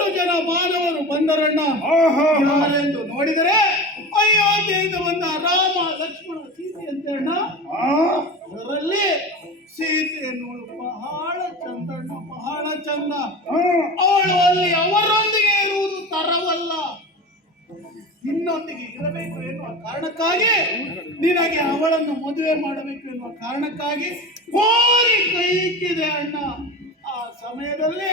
3 ಜನ ಮಾನವರು ಬಂದರಣ್ಣ. ಯಾರೆಂದು ನೋಡಿದರೆ ಅಯೋಧ್ಯೆಯಿಂದ ಬಂದ ರಾಮ ಲಕ್ಷ್ಮಣ ಸೀತೆ ಅಂತ ಅಣ್ಣ. ಅದರಲ್ಲಿ ಸೀತೆ ನೋಡು ಬಹಳ ಚಂದಣ್ಣ, ಬಹಳ ಚಂದ. ಅವಳು ಅಲ್ಲಿ ಅವರೊಂದಿಗೆ ಇರುವುದು ತರವಲ್ಲ, ನಿನ್ನೊಂದಿಗೆ ಇರಬೇಕು ಎನ್ನುವ ಕಾರಣಕ್ಕಾಗಿ, ನಿನಗೆ ಅವಳನ್ನು ಮದುವೆ ಮಾಡಬೇಕು ಎನ್ನುವ ಕಾರಣಕ್ಕಾಗಿ ಕೋರಿ ಕೈ ಇಕ್ಕಿದೆ ಅಣ್ಣ. ಆ ಸಮಯದಲ್ಲಿ